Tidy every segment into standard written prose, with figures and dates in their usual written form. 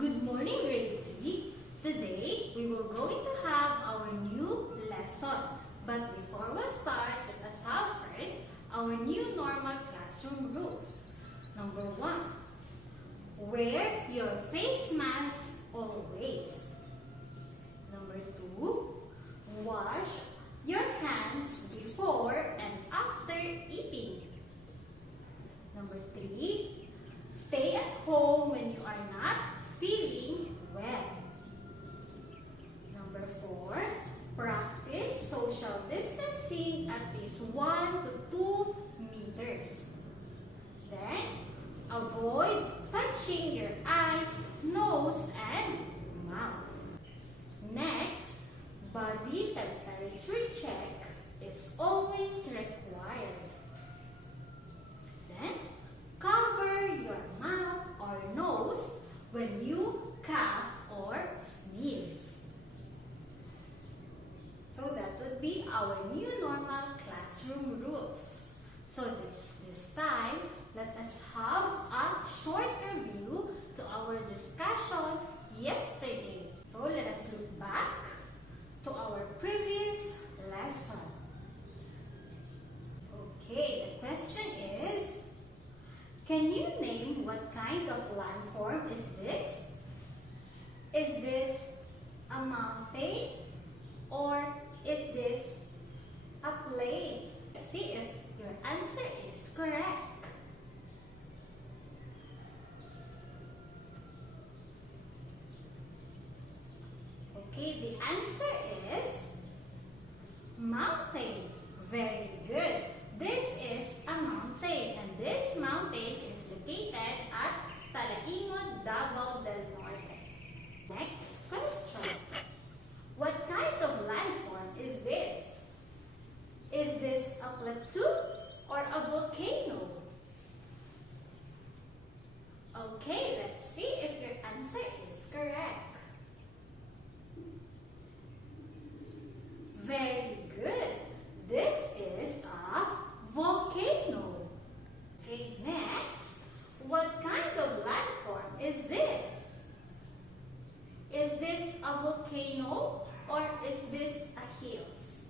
Good morning, grade 3. Today, we will going to have our new lesson. But before we start, let us have first our new normal classroom rules. Number 1, wear your face mask always. Number 2, wash your hands before and after eating. Number 3, stay at home when you are not feeling well. Number 4, practice social distancing at least 1 to 2 meters. Then, avoid touching your eyes, nose, and mouth. Next, body temperature check is always required. Then, cover your mouth or nose when you cough or sneeze. So that would be our new normal classroom rules. So this time, let us have a short review to our discussion yesterday. So let us look back to our previous lesson. Okay, the question is, can you name what kind of landform is this? Is this a mountain or is this a plain? Let's see if your answer is correct. Okay, the answer is mountain. Very good. This is a mountain, and this mountain is located at Talaingod, Davao del Norte. Next question. What kind of landform is this? Is this a plateau or a volcano? Okay, let's see if your answer is correct. Very good. This is a volcano. Okay, next, what kind of landform is this? Is this a volcano or is this a hills?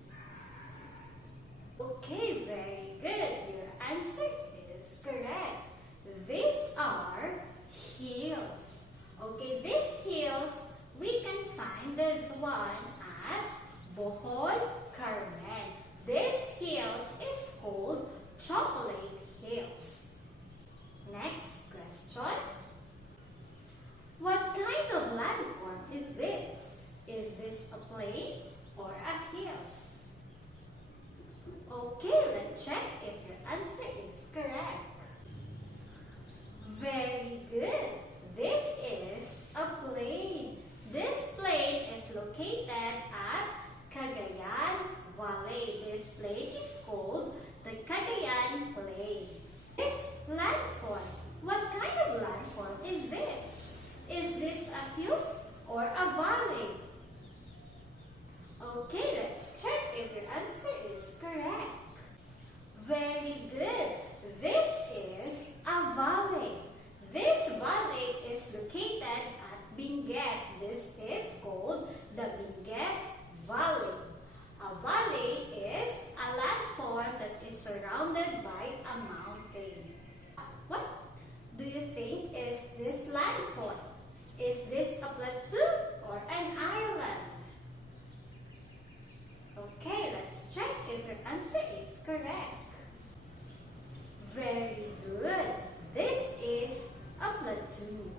Okay, very good. Your answer is correct. These are hills. Okay, these hills, we can find this one at Bohol, Carmen. This hills is called Chocolate Hills. Next question. What kind of landform is this? Is this a plain or a hills? Okay, let's check if your answer is correct. Very good. This is a plain. This plain is located at Cagayan Valley. This plain is called the Cagayan Plain. This landform, what kind of landform is this? Is this a hills or a valley? Okay, let's check if your answer is correct. Very good. This is a valley. This valley is located at Benguet. This is called the Benguet Valley. A valley is a landform that is surrounded by a mountain. What do you think is this landform? Is this a plateau or an island? Okay, let's check if your answer is correct. Very good. This is a plateau.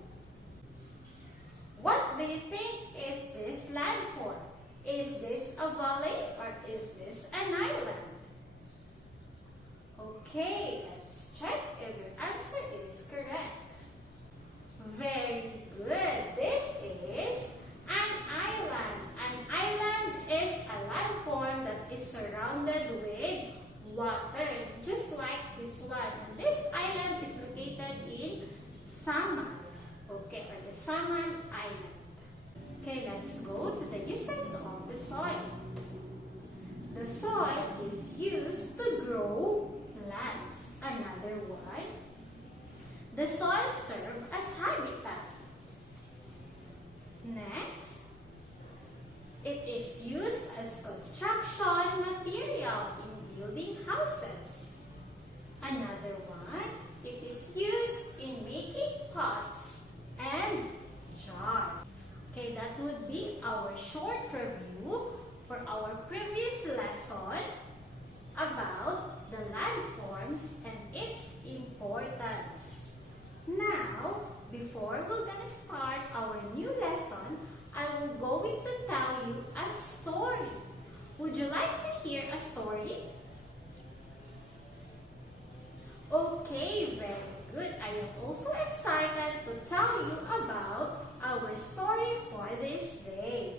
What do you think is this landform? Is this a valley or is this an island? Okay, let's check if your answer is correct. Very good. This is an island. An island is a landform that is surrounded with water, just like this one. And this island is located in Saman. Okay, or the Saman Island. Okay, let's go to the uses of the soil. The soil is used to grow plants. Another one, the soil serves as habitat. Next, it is used as construction material in building houses. Another one, it is used in making pots and jars. Okay, that would be our short review for our previous lesson about the landforms and its importance. Now, before we're gonna start our new lesson, I will going to tell you a story. Would you like to hear a story? Okay, very good. I am also excited to tell you about our story for this day.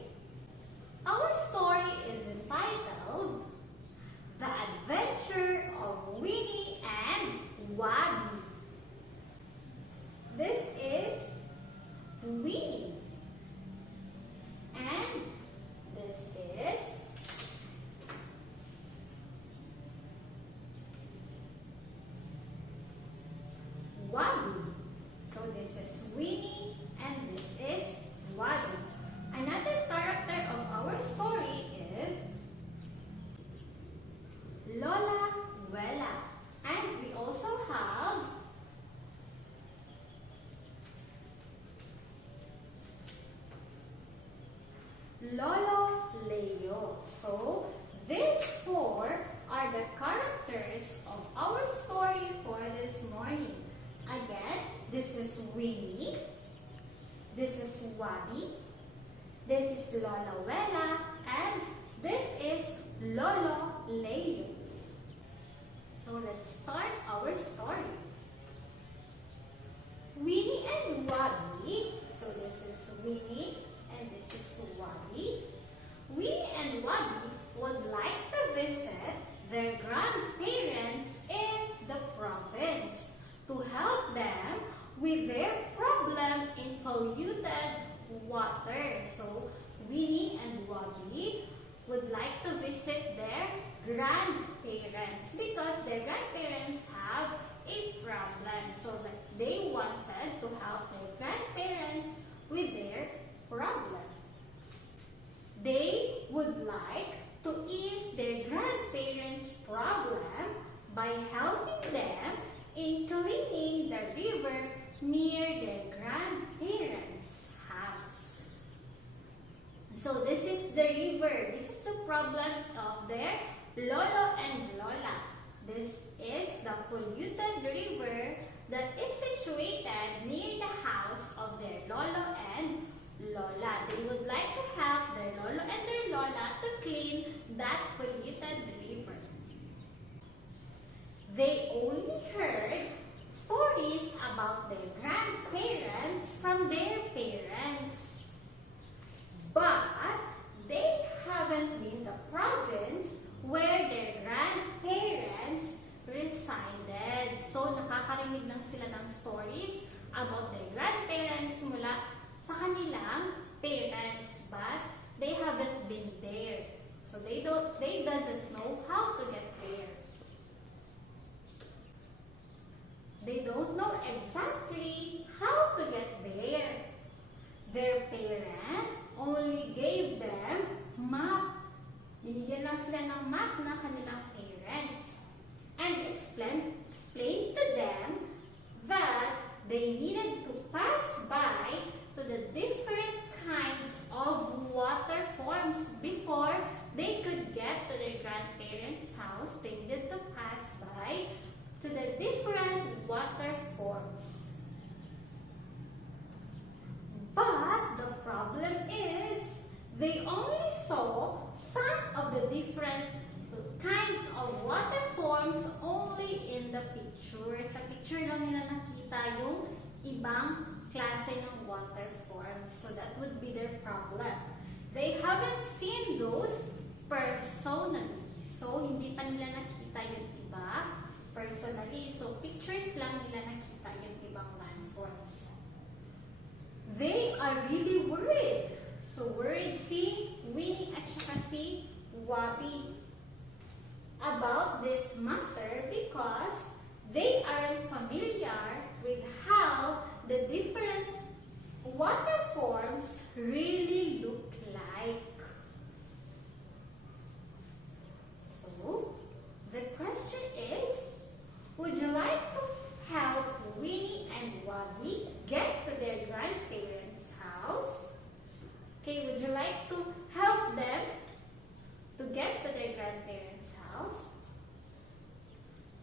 Our story is entitled The Adventure of Winnie and Wabi. This is Winnie. And this is Wabi. So this is Winnie and this is Wabi. Another character of our story is Lola Wella. And we also have Lolo Leo. So these four are the characters of our story for this morning. Again, this is Winnie, this is Wabi, this is Lola Wella, and this is Lolo Leo. So let's start our story. Winnie and Wabi. So this is Winnie and this is Wabi. Winnie and Wabi would like to visit their grandparents in the province to help them with their problem in polluted water. So Winnie and Wabi would like to visit their grandparents because their grandparents have a problem. So they wanted to help their grandparents with their problem. They would like to ease their grandparents' problem by helping them in cleaning the river near their grandparents' house. So this is the river. This is the problem of their Lolo and Lola. This is the polluted river that is situated near the house of their Lolo and Lola. They would like to help their Lolo and their Lola to clean that polluted river. They only heard stories about their grandparents from their parents. But they haven't been the province where their grandparents resided. So nakakarinig lang sila ng stories about their grandparents mula sa kanilang parents, but they haven't been there. So they doesn't know how to get there. They don't know exactly how to get there. Their parent only gave them map. Binigyan lang sila ng map na kanilang parents. And explained to them that they needed to pass by to the different kinds of water forms before they could get to their grandparents' house. They needed to pass by to the different water forms. But the problem is they only saw some of the different kinds of water forms only in the picture. Sa picture lang nila nakita yung ibang klase ng water forms. So that would be their problem. They haven't seen those personally. So hindi pa nila nakita yung iba personally. So pictures lang nila nakita yung ibang landforms. They are really worried. So worried si Winnie at saka si Wabi about this matter because they aren't familiar with how the different water forms really look like? So, the question is, would you like to help Winnie and Wally get to their grandparents' house? Okay, would you like to help them to get to their grandparents' house?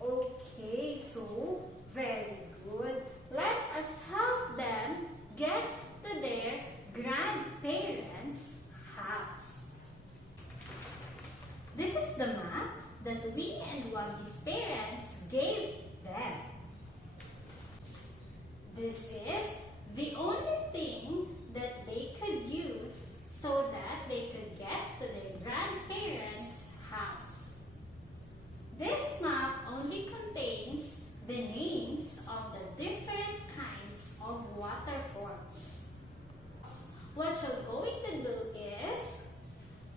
Okay, so very good. Let us help them get to their grandparents' house. This is the map that Winnie and Wally's parents gave them. This is the only thing that they could use so that they could get to their grandparents' house. This map only contains the names of the different kinds of waterfalls. What you're going to do is,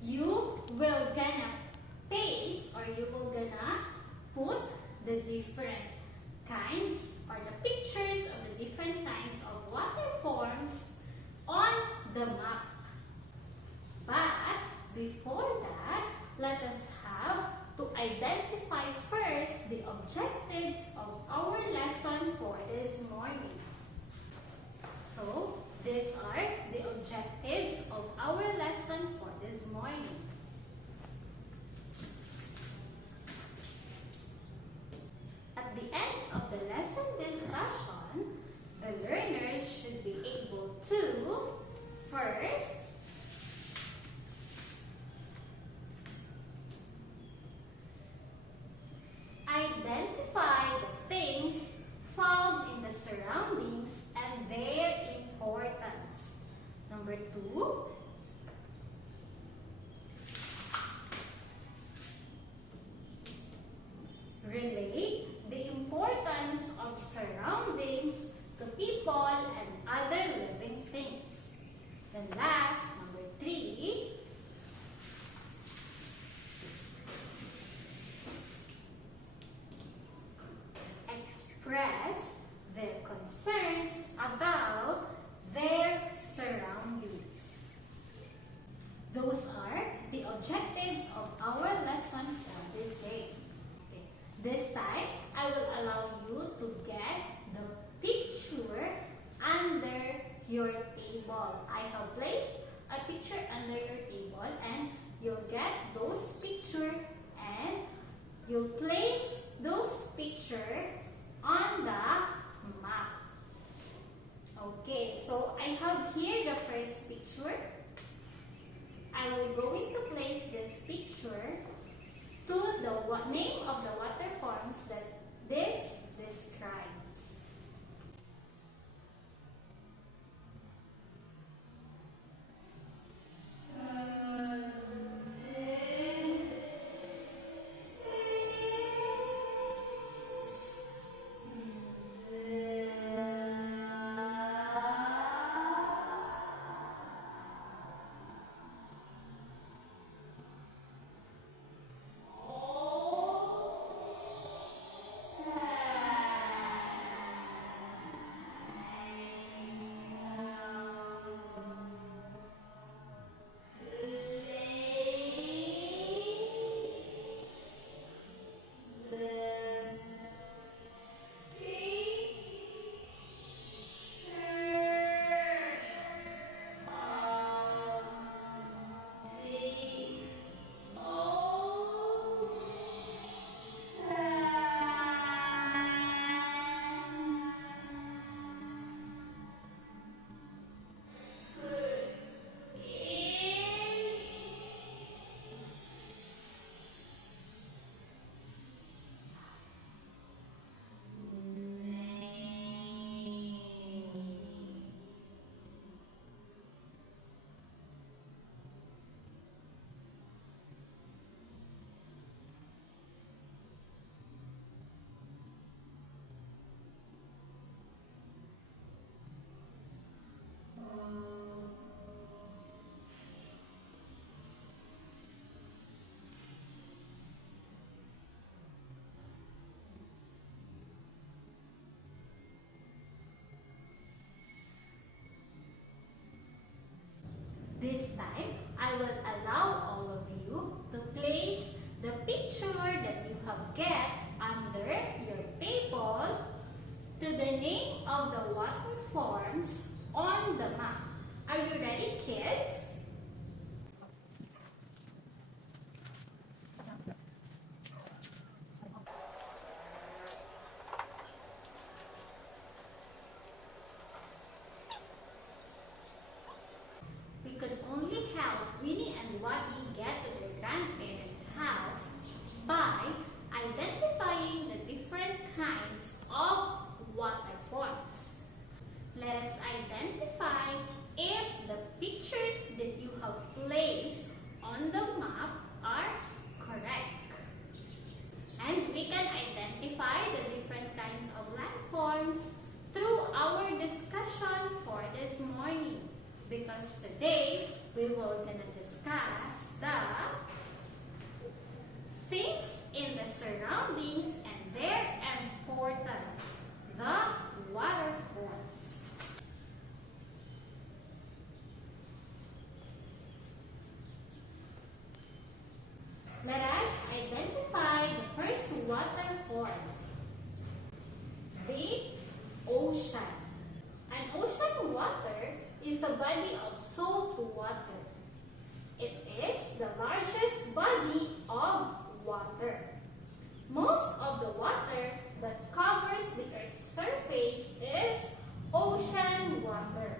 you will gonna paste or you will gonna put the different kinds or the pictures of the different kinds of waterfalls on the map. But before that, let us have to identify first the objectives of our lesson for this morning. So, these are the objectives of our lesson for this morning. At the end of the lesson discussion, the learners should be able to first identify the things found in the surroundings and their importance. Number 2, relate the importance of surroundings to people and other living things. Then last, number 3, express their concerns about their surroundings. Those are the objectives of our lesson for this day. Okay. This time, I will allow you to get the picture under your table. I have placed a picture under your table and you'll get those pictures and you'll place those pictures on the map. Okay, so I have here the first picture. I will going to place this picture to the name of the waterfalls that this describes. to the name of the water forms on the map. Are you ready, kids? We could only help Winnie and Waddy get to their grandparents' house by identifying the different kinds of water forms. Let us identify if the pictures that you have placed on the map are correct. And we can identify the different kinds of landforms through our discussion for this morning. Because today, we will gonna discuss the things in the surroundings and their importance, the water forms. Let us identify the first water form, the ocean. An ocean water is a body of salt water. It is the largest body of water. Most of the water that covers the Earth's surface is ocean water.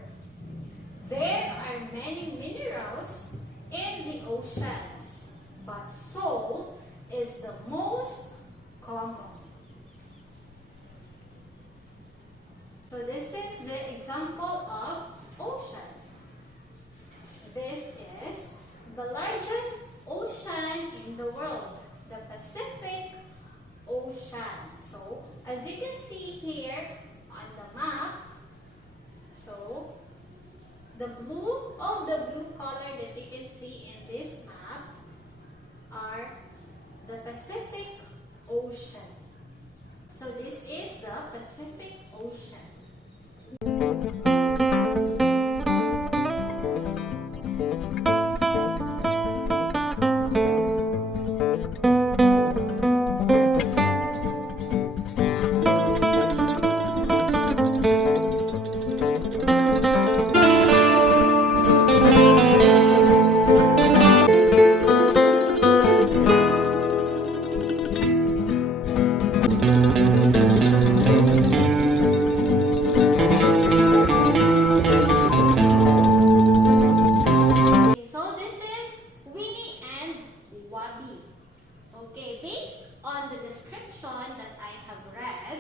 There are many minerals in the oceans, but salt is the most common. So this is the example of ocean. This is the largest ocean in the world, the Pacific Ocean. So as you can see here on the map, so the blue, all the blue color that you can see in this map are the Pacific Ocean. So this is the Pacific Ocean. Okay, based on the description that I have read,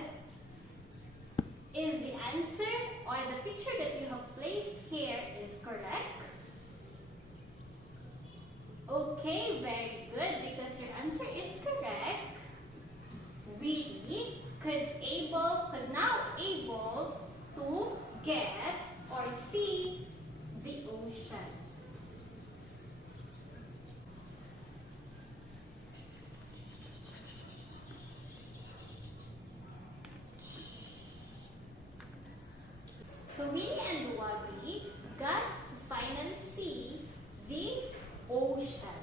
is the answer or the picture that you have placed here is correct? Okay, very good, because your answer is correct. We could now able to get or see the ocean. So Winnie and Waddy got to finally see the ocean.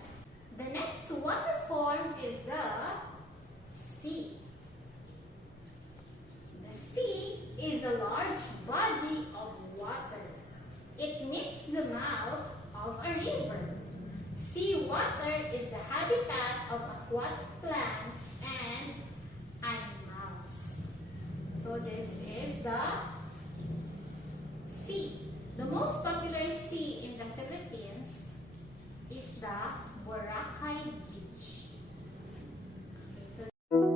The next water form is the sea. The sea is a large body of water. It meets the mouth of a river. Sea water is the habitat of aquatic plants and animals. So this is the sea. The most popular sea in the Philippines is the Boracay Beach. Okay,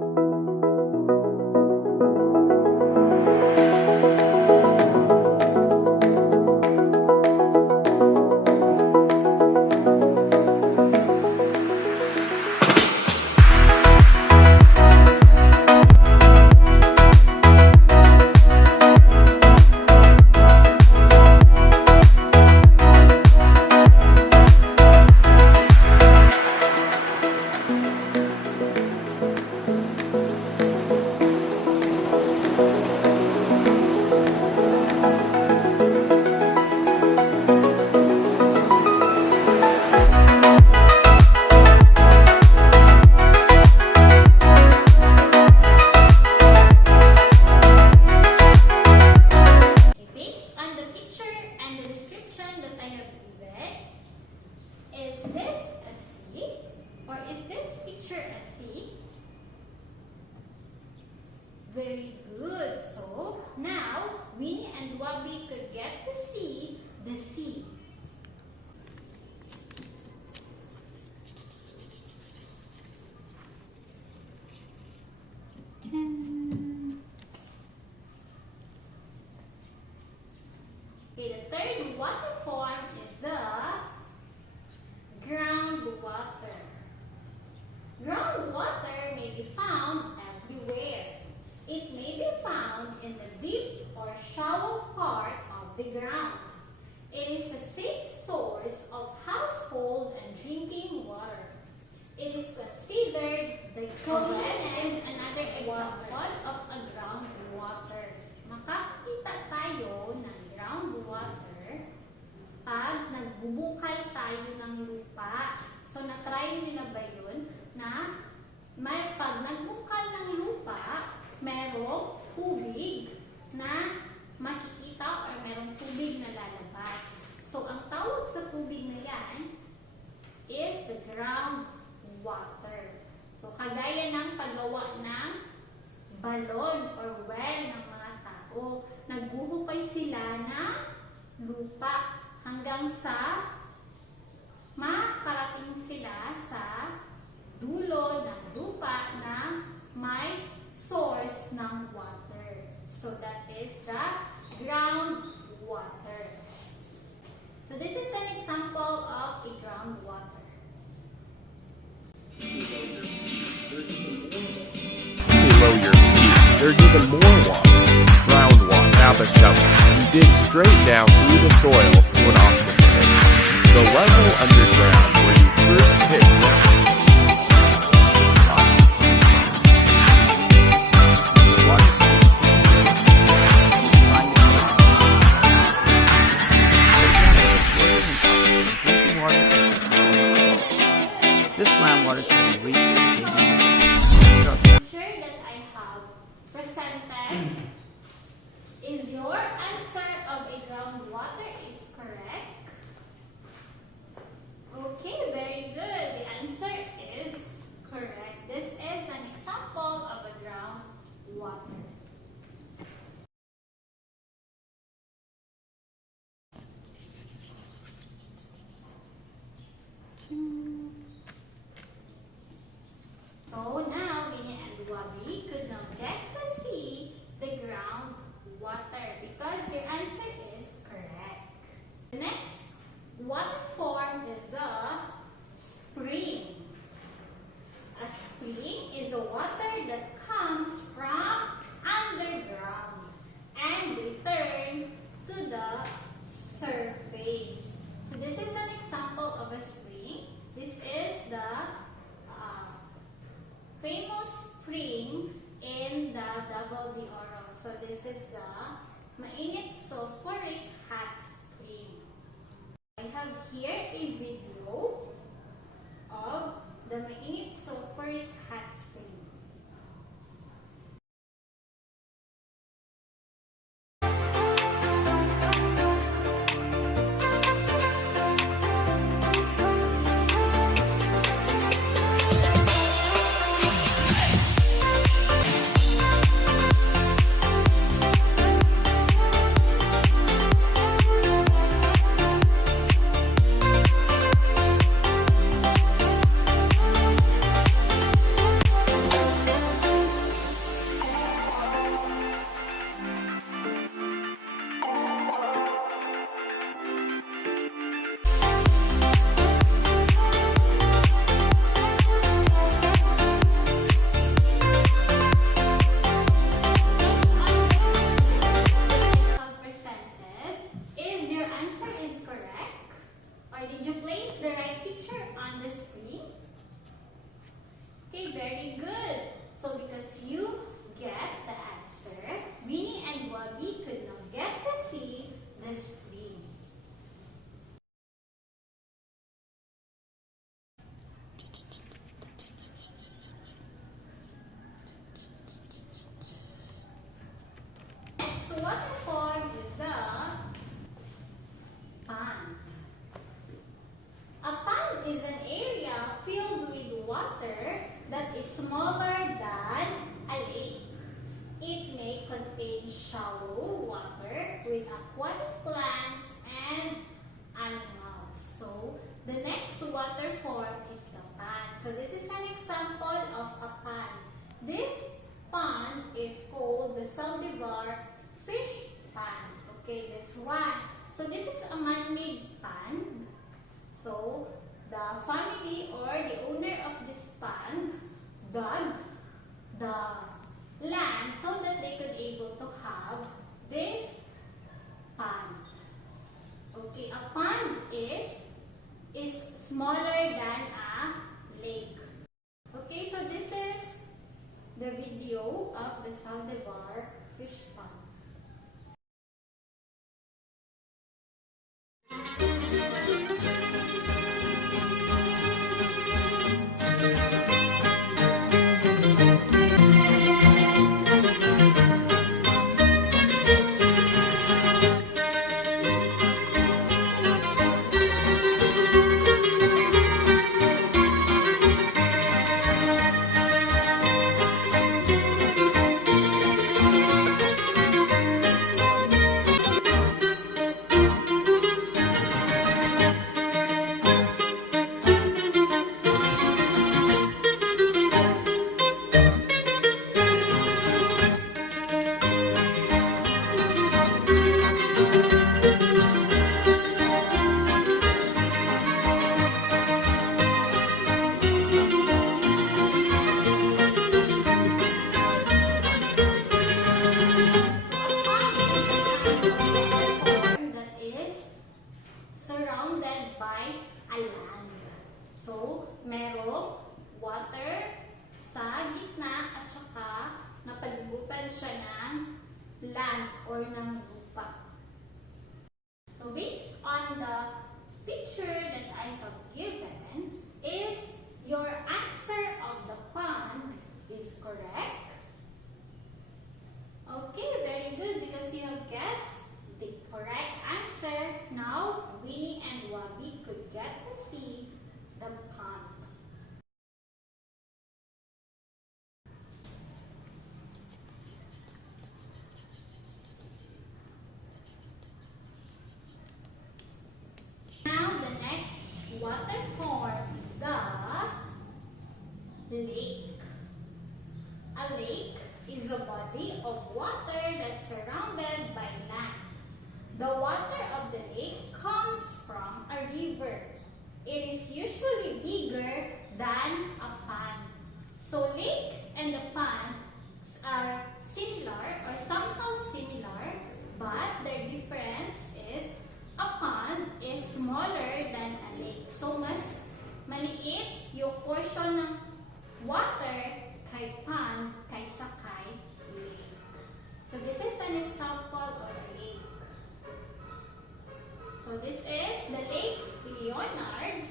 Bobby could get to see the sea. Okay, the third water form is the groundwater. Groundwater may be found everywhere. It may be found in the deep or shallow part of the ground. It is a safe source of household and drinking water. It is considered the is another example of a groundwater. Makakita tayo ng groundwater pag nagbubukal tayo ng lupa. So, na-try nyo na ba yun? Na pag nagbukal ng lupa, merong tubig na makikita or merong tubig na lalabas. So, ang tawag sa tubig na yan is the groundwater. So, kagaya ng paggawa ng balon or well ng mga tao, naghuhukay sila ng lupa hanggang sa makarating sila sa dulo ng lupa na may source ng water. So that is the groundwater. So this is an example of a groundwater. Below your feet, there's even more water. Groundwater. Grab a shovel and dig straight down through the soil to an aquifer. The level underground where you first hit ground. This groundwater can reach the I'm sure that I have presented is your answer of a groundwater is correct. Okay, very good. The answer is correct. This is an example of a groundwater. So now, Winnie and Wabi could not get to see the groundwater because your answer is correct. The next water form is the spring. A spring is a water that comes from underground and return to the surface. So this is an example of a spring. This is the famous spring in the Davao de Oro. So this is the mainit sulfuric hot spring. I have here a video of the mainit sulfuric hot spring. Did you place the right picture on the screen? Okay, very good. So because you get the answer, Winnie and Wabi could not get to see the screen. Next water form is the pond. A pond is an area filled with water that is smaller than a lake. It may contain shallow water with a one. So this is a man-made pond. So the family or the owner of this pond dug the land so that they could able to have this pond. Okay, a pond is smaller than a lake. Okay, so this is the video of the Saldivar fish pond. That is surrounded by a land. So, merong water sa gitna at saka napalibutan siya ng land or ng lupa. So, based on the picture that I have given, is your answer of the pond is correct? Okay, very good because you have get the correct answer. Now, Winnie and Wabi could get to see the pond. Now, the next water form is the lake. A lake is a body of water that's surrounded by land. The water of the lake comes from a river. It is usually bigger than a pond. So lake and the pond are similar or somehow similar, but their difference is a pond is smaller than a lake. So mas maliit yung portion ng water kay pond kaysa kay lake. So this is an example of a lake. So this is the Lake Leonard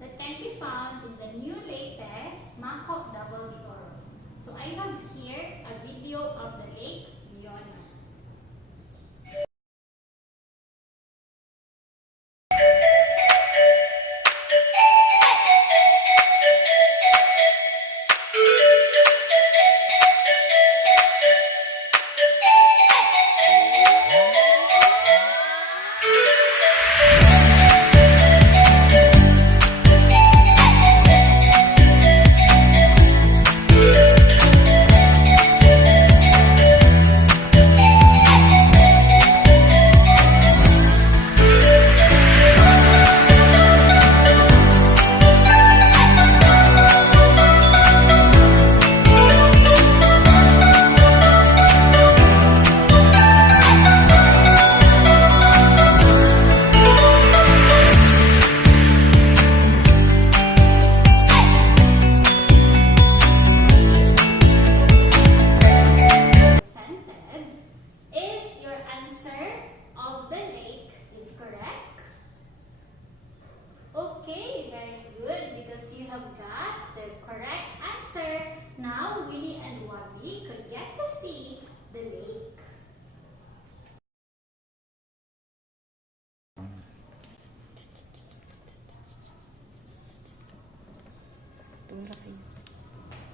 that can be found in the New Leyte, Macop Double de Oro. So I have here a video of the Lake Leonard.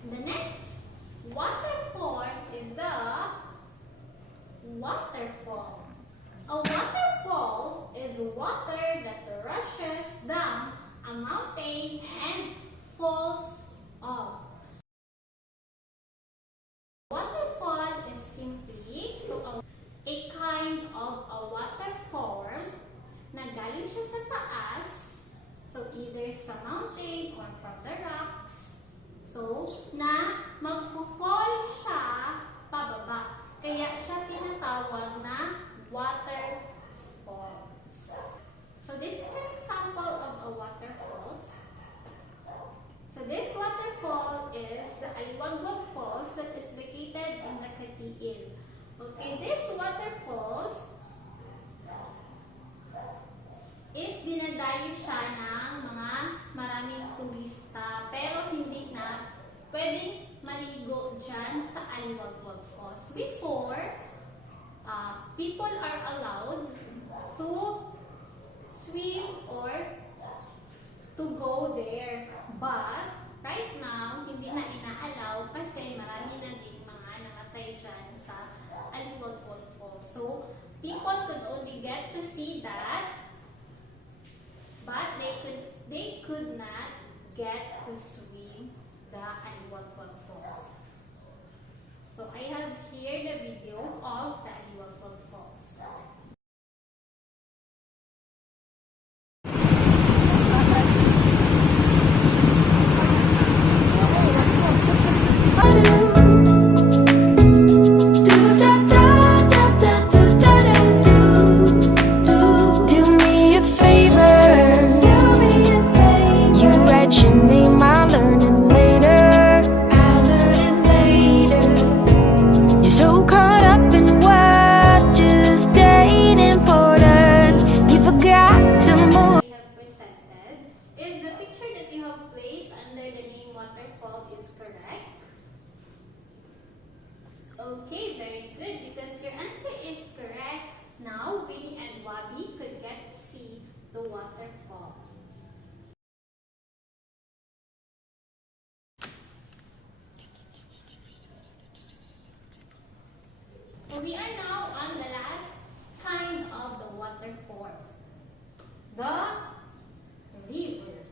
The next waterfall is the waterfall. A waterfall is water that rushes down a mountain and falls off. Waterfall is simply a kind of a waterfall na galing siya sa taas, so either sa mountain or from the rocks, so na magfo-fall siya pababa. Kaya siya tinatawag na waterfalls. So this is an example of a waterfalls. So this waterfall is the Aliwagwag Falls that is located in the Katiil. Okay, this waterfalls is dinadayo siya ng mga maraming turista, pero hindi na pwedeng maligo dyan sa Aliwagwag Falls. Before, people are allowed to swim or to go there. But, right now, hindi na inaalaw kasi marami na din mga namatay dyan sa Aliwagwag Falls. So, people could only get to see that, but they could not get to swim the Aliwagwag Falls. So, I have here the video of the Aliwagwag Falls. Okay, very good, because your answer is correct. Now, Winnie and Wabi could get to see the waterfall. So we are now on the last kind of the waterfall, the river.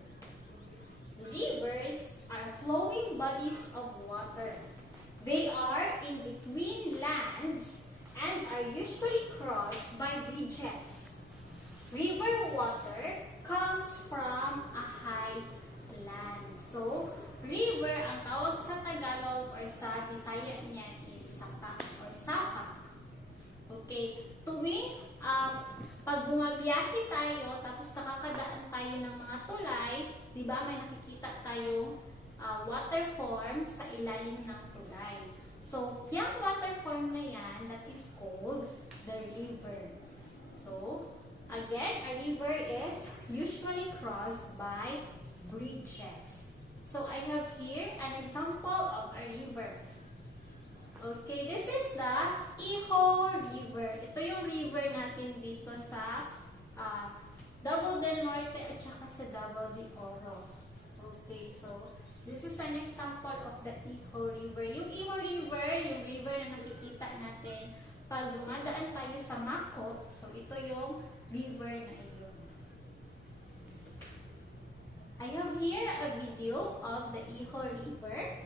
Rivers are flowing bodies of water. They are in between lands and are usually crossed by bridges. River water comes from a high land. So, river, ang tawag sa Tagalog or sa Bisaya niyan is sapa or sapa. Okay, tuwing pag bumabiyahe tayo, tapos nakakadaan tayo ng mga tulay, di ba may nakikita tayong waterform sa ilalim ng tulay. So, yung waterform na yan, that is called the river. So, again, a river is usually crossed by bridges. So, I have here an example of a river. Okay, this is the Iho River. Ito yung river natin dito sa Davao del Norte at saka sa Davao de Oro. Okay, so this is an example of the Iho River. Yung Iho River, yung river na nakikita natin pag dumadaan tayo sa Makot. So, ito yung river na iyon. I have here a video of the Iho River.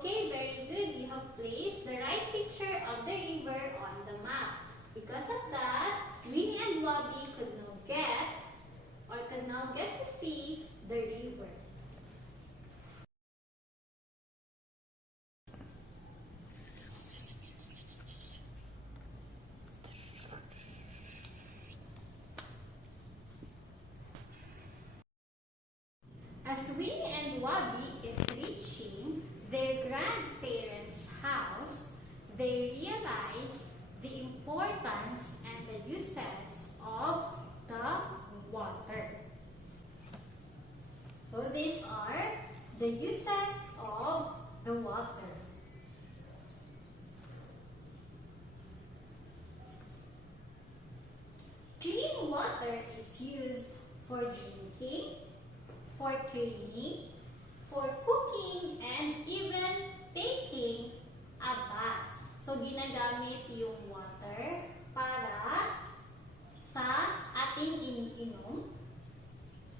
Okay, very good. You have placed the right picture of the river on the map. Because of that, Winnie and Bobby could now get to see the river. As Winnie and Bobby is reaching their grandparents' house, they realize the importance and the uses of the water. So these are the uses of the water. Clean water is used for drinking, for cleaning, for cooking, and even taking a bath. So, ginagamit yung water para sa ating iniinom.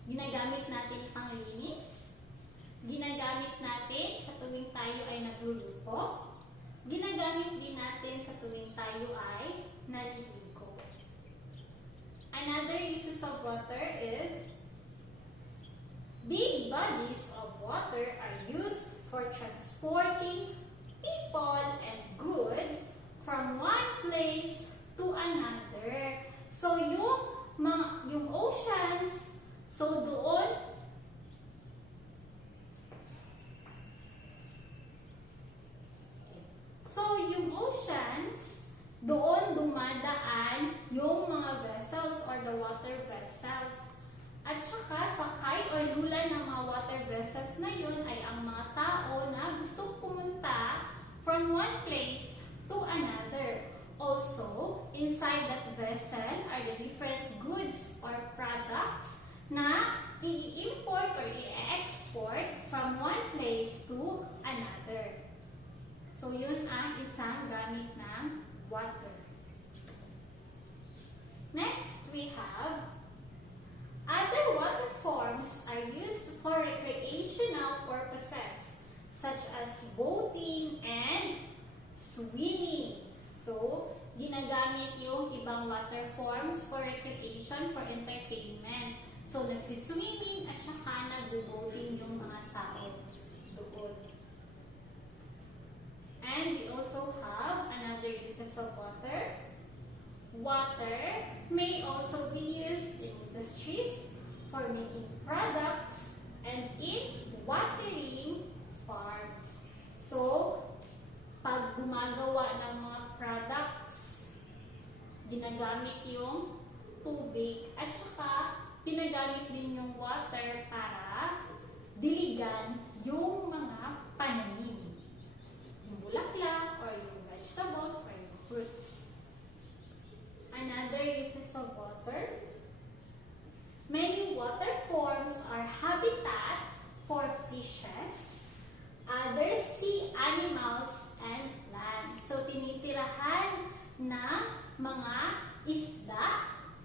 Ginagamit natin panglinis. Ginagamit natin sa tuwing tayo ay nagluluto. Ginagamit din natin sa tuwing tayo ay naliligo. Another uses of water is big bodies of water are used for transporting people and goods from one place to another. So, yung oceans, so yung oceans, doon dumadaan yung mga vessels or the water vessels. At saka, sakay o lulan ng mga water vessels na yun ay ang mga tao na gustong pumunta from one place to another. Also, inside that vessel are the different goods or products na i-import or i-export from one place to another. So, yun ang isang gamit ng water. Next, we have other water forms are used for recreational purposes such as boating and swimming. So, ginagamit yung ibang water forms for recreation, for entertainment. So, nagsiswimming at saka nag-boating yung mga tao doon. And we also have another uses of water. Water may also be used in industries for making products and in watering farms. So, pag gumagawa ng mga products, ginagamit yung tubig at saka pinagamit din yung water para diligan yung mga pananim. Yung bulaklak or yung vegetables or yung fruits. Another uses of water. Many water forms are habitat for fishes, other sea animals, and plants. So, tinitirahan na mga isda,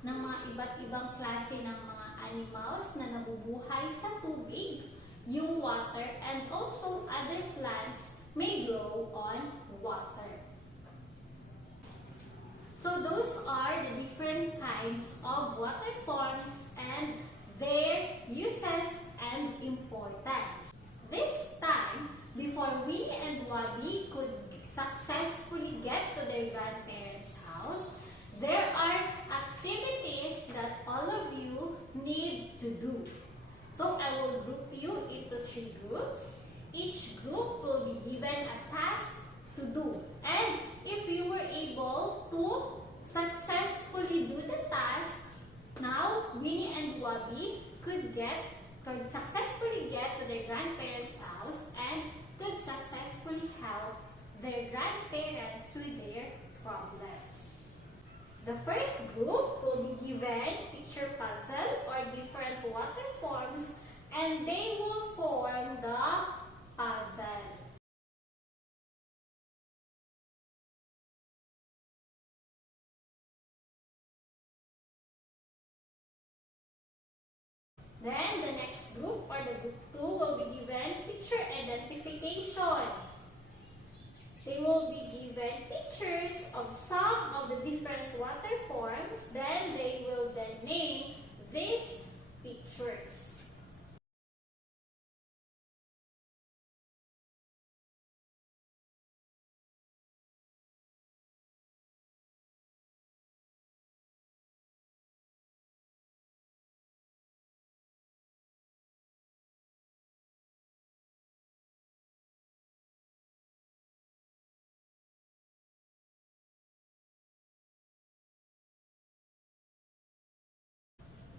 ng mga iba't ibang klase ng mga animals na nabubuhay sa tubig, yung water, and also other plants may grow on water. So, those are the different kinds of water forms and their uses and importance. This time, before Winnie and Wabi could successfully get to their grandparents' house, there are activities that all of you need to do. So, I will group you into 3 groups. Each group will be given a task to do. And if you were able to successfully do the task, now Winnie and Wabi could successfully get to their grandparents' house and could successfully help their grandparents with their problems. The first group will be given picture puzzle or different water forms, and they will form the puzzle. Then, the next group or the group 2 will be given picture identification. will be given pictures of some of the different water forms. Then they will then name these pictures.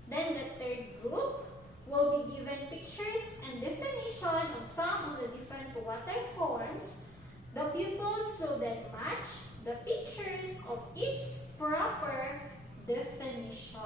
Then the third group will be given pictures and definition of some of the different water forms. The pupils will then match the pictures of its proper definition.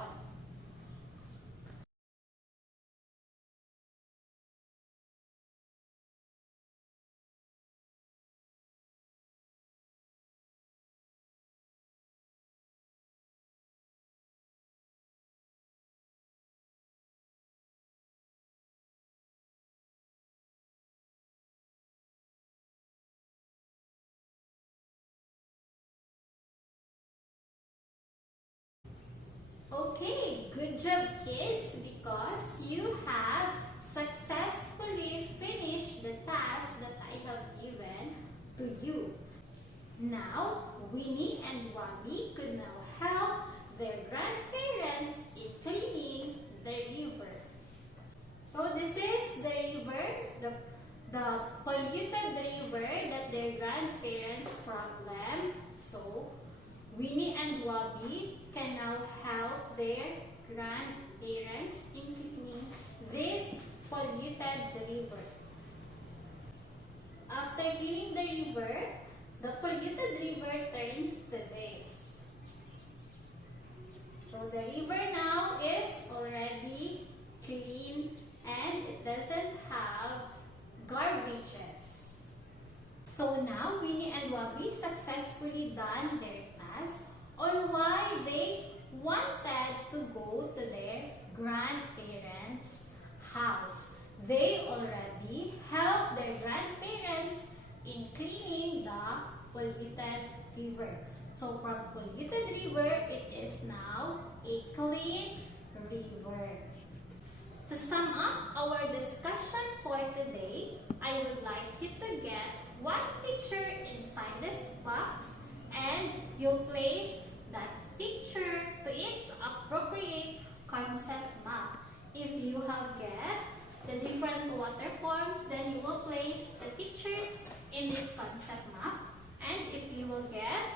Okay, good job kids, because you have successfully finished the task that I have given to you. Now, Winnie and Wami could now help their grandparents in cleaning the river. So this is the river, the polluted river that their grandparents problem. So Winnie and Wabi can now help their grandparents in cleaning this polluted river. After cleaning the river, the polluted river turns to this. So the river now is already clean and it doesn't have garbages. So now Winnie and Wabi successfully done their task on why they wanted to go to their grandparents' house. They already helped their grandparents in cleaning the polluted river. So from polluted river, it is now a clean river. To sum up our discussion for today, I would like you to get one picture inside this box and you'll place that picture to its appropriate concept map. If you have get the different water forms, then you will place the pictures in this concept map. And if you will get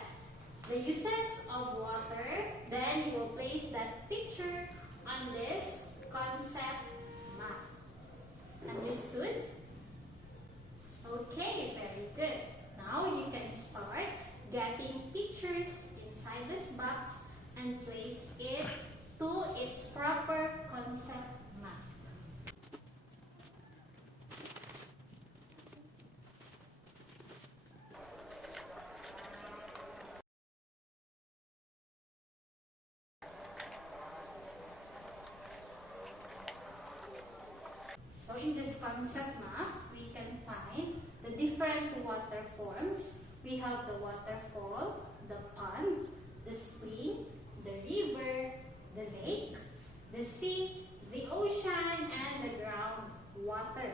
the uses of water, then you will place that picture on this concept map. Understood? Okay, very good. Now you can start getting pictures inside this box and place it to its proper concept map. So in this concept map, we can find the different water forms. We have the waterfall, the pond, the spring, the river, the lake, the sea, the ocean, and the groundwater.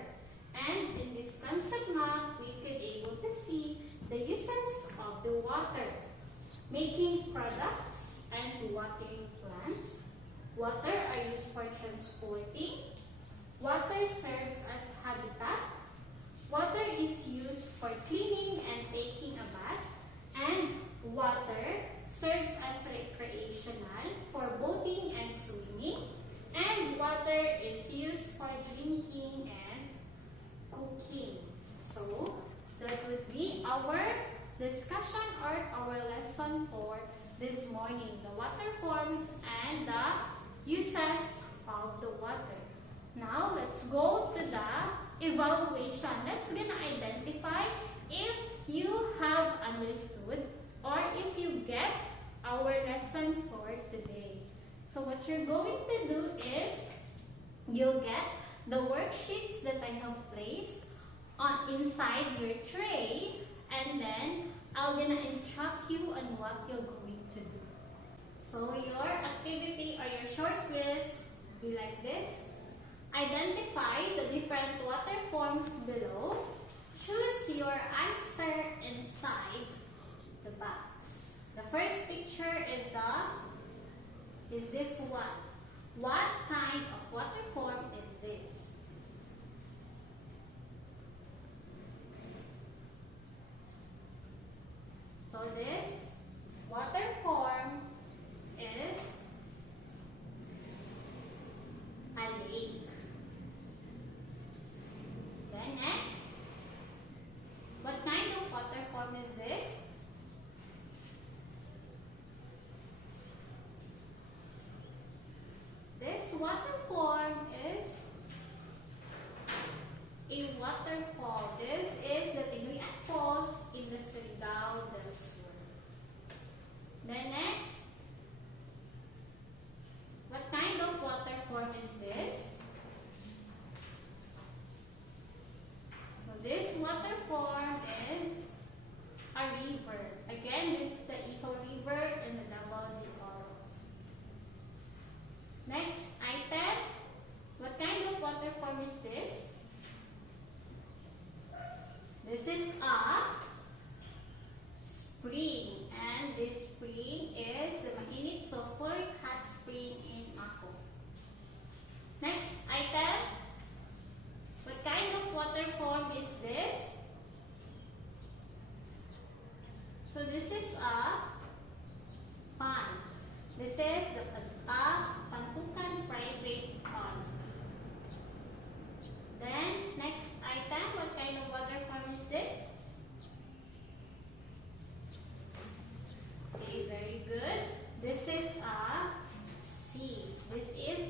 And in this concept map, we could able to see the uses of the water. Making products and watering plants. Water are used for transporting. Water serves as habitat. Water is used for cleaning and taking a bath. And water serves as recreational for boating and swimming. And water is used for drinking and cooking. So, that would be our discussion or our lesson for this morning. The water forms and the uses of the water. Now, let's go to the evaluation. Let's gonna identify if you have understood or if you get our lesson for today. So what you're going to do is you'll get the worksheets that I have placed on inside your tray, and then I'm gonna instruct you on what you're going to do. So your activity or your short quiz be like this. Identify the different water forms below. Choose your answer inside the box. The first picture is this one. What kind of water form is this? So this water form is a lake. Then next, what kind of water form is this? This water form is a waterfall. This is the Tinuyan Falls in the Surigao del Sur. Then next, what kind of water form is this? So this water form is a river. Again, this is the Eco River and the Davao de Oro. Next item, what kind of water form is this? This is a spring, and this spring is the Mainit Sulfuric Hot Spring in Mako. Next item, what kind of water form is this? So this is a pond. This is the Pantukan Private Pond. Then next item, what kind of water form is this? Okay, very good. This is a sea. This is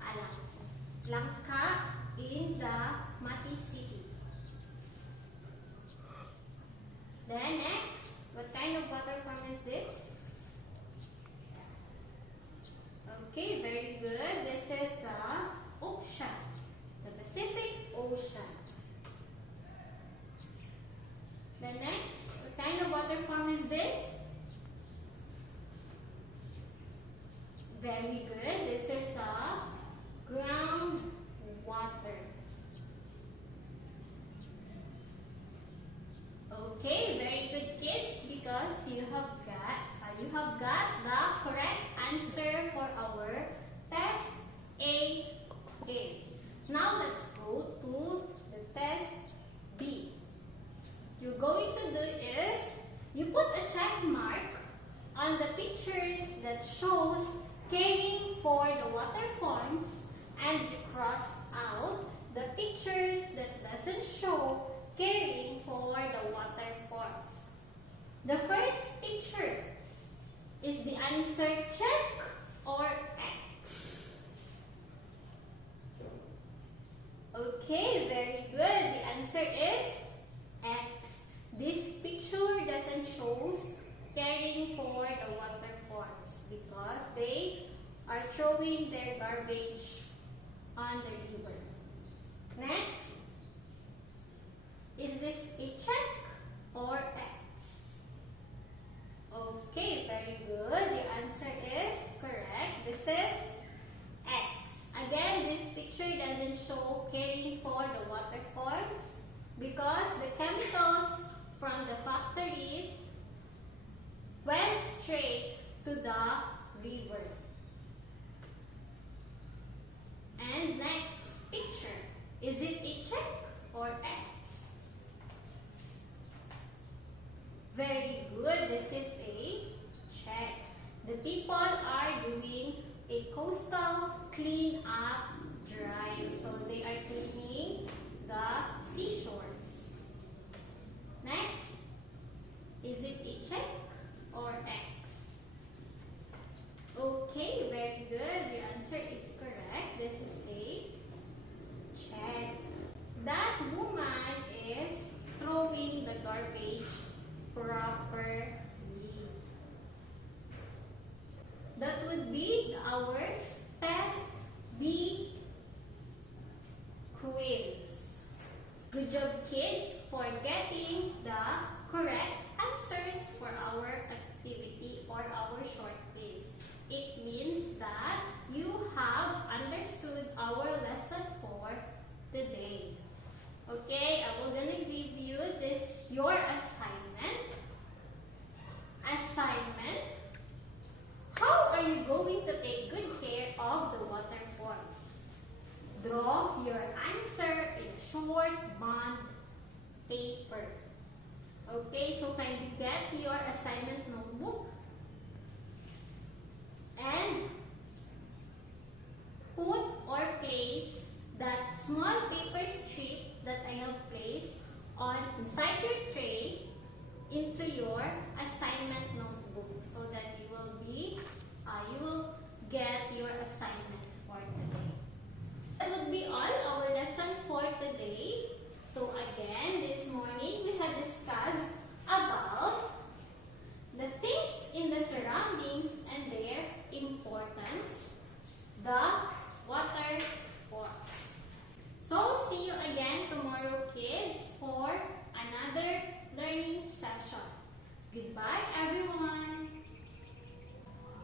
a langka in the Mati City. Then next, what kind of water form is this? Okay, very good. This is the ocean, the Pacific Ocean. The next, what kind of water form is this? Very good. This is a groundwater. Okay, very good kids, because you have got the correct answer for our test A is. Now let's go to the test B. You're going to do is you put a check mark on the pictures that shows caring for the water forms, and you cross out the pictures that doesn't show caring for the water forms. The first picture, is the answer check or X? Okay, very good. The answer is X. This picture doesn't show caring for the water forms because they are throwing their garbage on the river. Next, is this a check or X? Okay, very good. The answer is correct. This is X. Again, this picture doesn't show caring for the water forms because the chemicals from the factories went straight to the river. And next picture, is it a check or X? Very good. This is a check. The people are doing a coastal clean-up drive. So they are cleaning the seashores. Next, is it a check or X? Okay, very good. The answer is correct. This is a check. That woman is throwing the garbage properly. That would be our test B quiz. Good job, kids, for getting the correct answer. assignment. How are you going to take good care of the waterfalls? Draw your answer in a short bond paper. Okay, so kindly get your assignment notebook and put or place that small paper strip that I have placed on inside your tray into your assignment notebook so that you will get your assignment for today. That would be all our lesson for today. So again, this morning we have discussed about the things in the surroundings and their importance, the waterfalls. So see you again tomorrow, kids, for another learning session. Goodbye, everyone.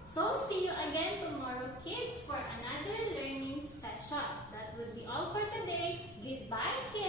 So see you again tomorrow, kids, for another learning session. That will be all for today. Goodbye, kids.